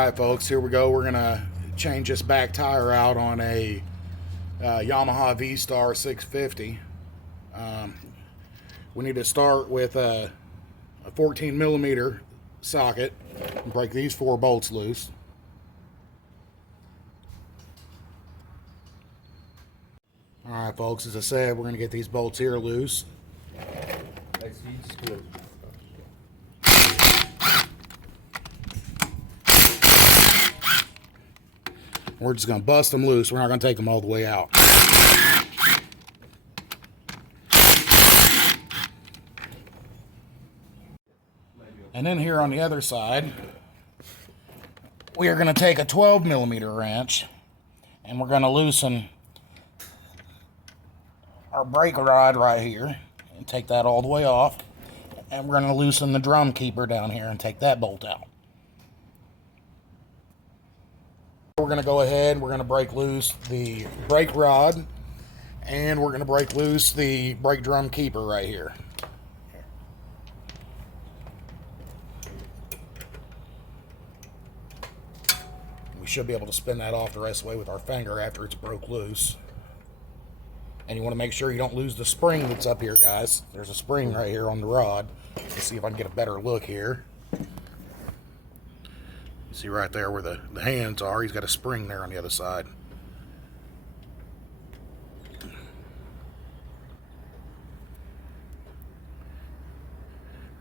Alright folks, here we go. We're going to change this back tire out on a Yamaha V-Star 650. We need to start with a 14 millimeter socket and break these 4 bolts loose. Alright folks, as I said, we're going to get these bolts here loose. We're just going to bust them loose. We're not going to take them all the way out. And then here on the other side, we are going to take a 12 millimeter wrench and we're going to loosen our brake rod right here and take that all the way off. And we're going to loosen the drum keeper down here and take that bolt out. We're going to go ahead, we're going to break loose the brake rod, and we're going to break loose the brake drum keeper right here. We should be able to spin that off the rest of the way with our finger after it's broke loose. And you want to make sure you don't lose the spring that's up here, guys. There's a spring right here on the rod. Let's see if I can get a better look here. See right there where the hands are, he's got a spring there on the other side.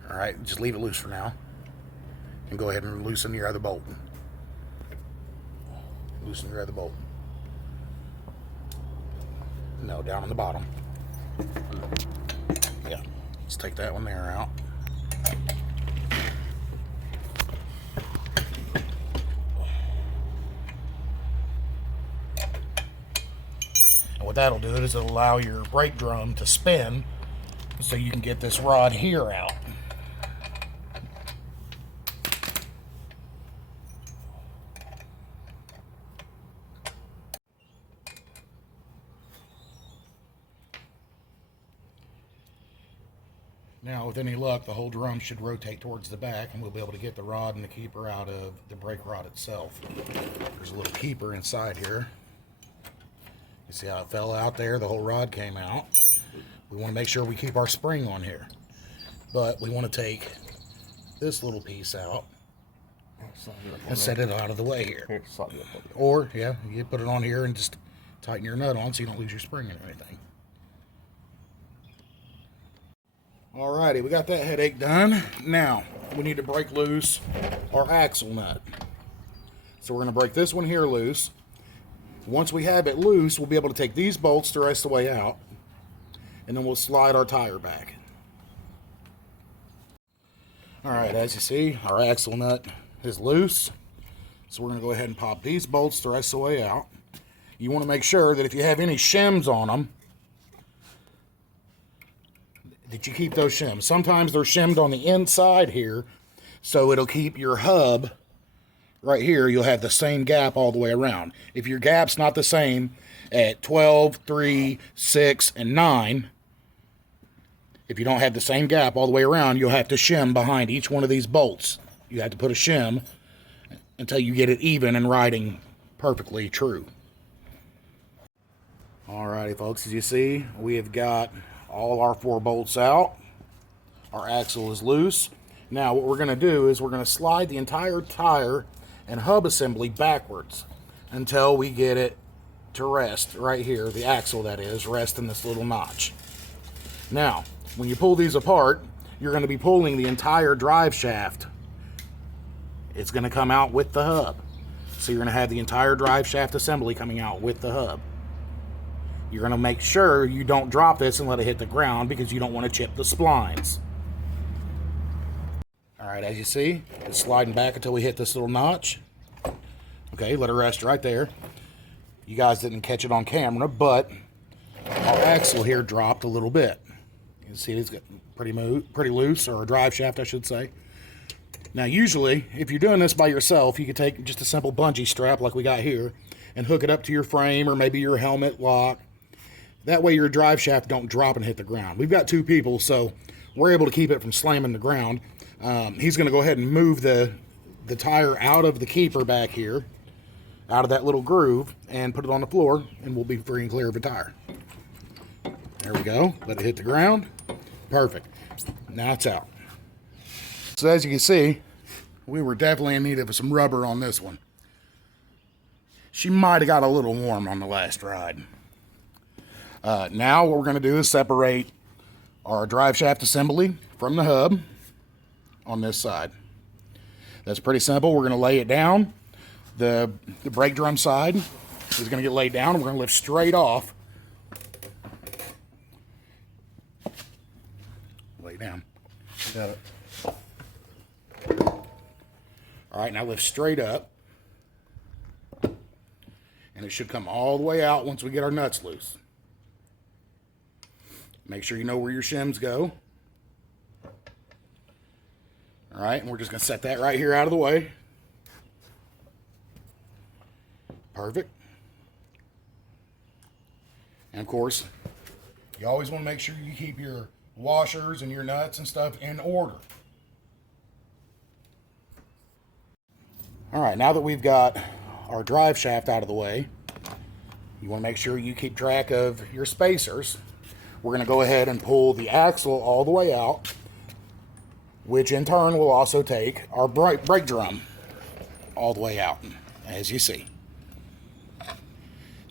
Alright, just leave it loose for now. And go ahead and loosen your other bolt. Loosen your other bolt. No, down on the bottom. Yeah, let's take that one there out. What that'll do is it'll allow your brake drum to spin so you can get this rod here out. Now with any luck, the whole drum should rotate towards the back and we'll be able to get the rod and the keeper out of the brake rod itself. There's a little keeper inside here. You see how it fell out there? The whole rod came out. We want to make sure we keep our spring on here. But we want to take this little piece out and set it out of the way here. Or, yeah, you put it on here and just tighten your nut on so you don't lose your spring or anything. Alrighty, we got that headache done. Now, we need to break loose our axle nut. So we're going to break this one here loose. Once we have it loose, we'll be able to take these bolts the rest of the way out, and then we'll slide our tire back. Alright, as you see, our axle nut is loose. So we're going to go ahead and pop these bolts the rest of the way out. You want to make sure that if you have any shims on them, that you keep those shims. Sometimes they're shimmed on the inside here, so it'll keep your hub right here. You'll have the same gap all the way around. If your gap's not the same at 12, 3, 6, and 9, if you don't have the same gap all the way around, you'll have to shim behind each one of these bolts. You have to put a shim until you get it even and riding perfectly true. Alrighty folks, as you see, we have got all our 4 bolts out. Our axle is loose. Now what we're going to do is we're going to slide the entire tire and hub assembly backwards until we get it to rest right here, the axle that is, rest in this little notch. Now, when you pull these apart, you're going to be pulling the entire drive shaft. It's going to come out with the hub. So you're going to have the entire drive shaft assembly coming out with the hub. You're going to make sure you don't drop this and let it hit the ground because you don't want to chip the splines. Alright, as you see, it's sliding back until we hit this little notch. Okay, let it rest right there. You guys didn't catch it on camera, but our axle here dropped a little bit. You can see it's pretty loose, or a drive shaft, I should say. Now, usually, if you're doing this by yourself, you could take just a simple bungee strap like we got here and hook it up to your frame or maybe your helmet lock. That way your drive shaft don't drop and hit the ground. We've got 2 people, so we're able to keep it from slamming the ground. He's going to go ahead and move the the tire out of the keeper back here, out of that little groove, and put it on the floor, and we'll be free and clear of the tire. There we go. Let it hit the ground. Perfect. Now it's out. So as you can see, we were definitely in need of some rubber on this one. She might have got a little warm on the last ride. Now what we're going to do is separate our drive shaft assembly from the hub on this side. That's pretty simple. We're going to lay it down. The brake drum side is going to get laid down. We're going to lift straight off. Lay down. Got it. All right, now lift straight up. And it should come all the way out once we get our nuts loose. Make sure you know where your shims go. All right, and we're just going to set that right here out of the way. Perfect. And of course, you always want to make sure you keep your washers and your nuts and stuff in order. All right, now that we've got our drive shaft out of the way, you want to make sure you keep track of your spacers. We're going to go ahead and pull the axle all the way out, which in turn will also take our brake drum all the way out, as you see.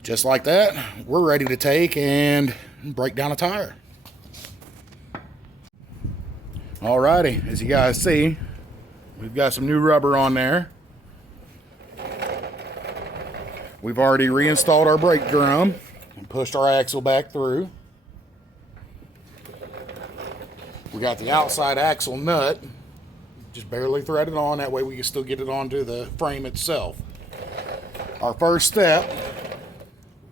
Just like that, we're ready to take and break down a tire. Alrighty, as you guys see, we've got some new rubber on there. We've already reinstalled our brake drum and pushed our axle back through. We got the outside axle nut just barely threaded on, that way we can still get it onto the frame itself. Our first step,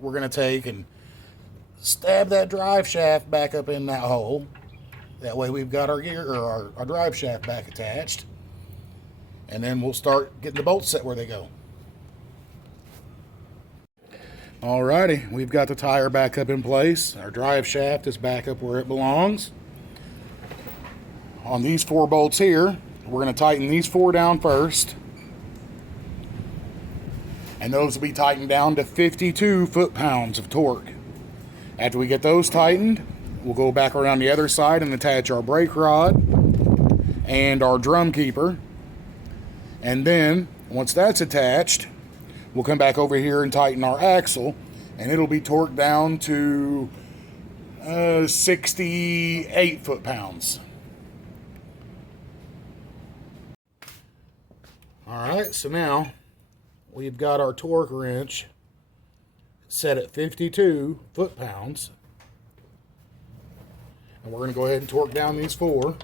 we're going to take and stab that drive shaft back up in that hole. That way we've got our gear or our drive shaft back attached. And then we'll start getting the bolts set where they go. Alrighty, we've got the tire back up in place. Our drive shaft is back up where it belongs. On these 4 bolts here, we're going to tighten these 4 down first. And those will be tightened down to 52 foot-pounds of torque. After we get those tightened, we'll go back around the other side and attach our brake rod and our drum keeper. And then, once that's attached, we'll come back over here and tighten our axle, and it'll be torqued down to 68 foot-pounds. Alright, so now we've got our torque wrench set at 52 foot-pounds. And we're going to go ahead and torque down these 4.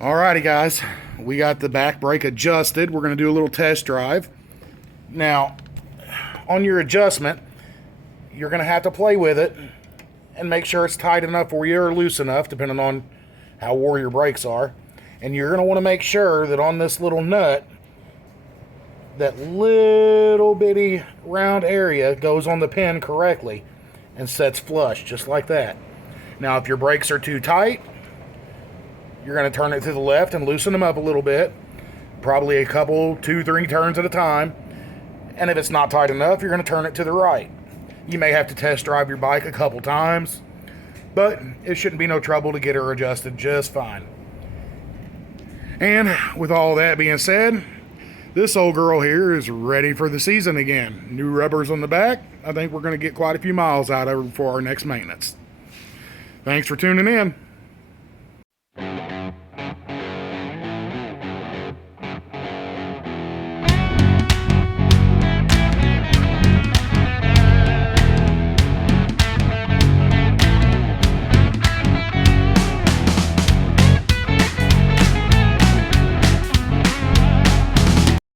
Alrighty guys, we got the back brake adjusted. We're going to do a little test drive. Now, on your adjustment, you're going to have to play with it and make sure it's tight enough for you or loose enough, depending on how wore your brakes are. And you're going to want to make sure that on this little nut, that little bitty round area goes on the pin correctly and sets flush, just like that. Now, if your brakes are too tight, you're going to turn it to the left and loosen them up a little bit, probably a couple, 2-3 turns at a time. And if it's not tight enough, you're going to turn it to the right. You may have to test drive your bike a couple times, but it shouldn't be no trouble to get her adjusted just fine. And with all that being said, this old girl here is ready for the season again. New rubbers on the back. I think we're going to get quite a few miles out of her before our next maintenance. Thanks for tuning in.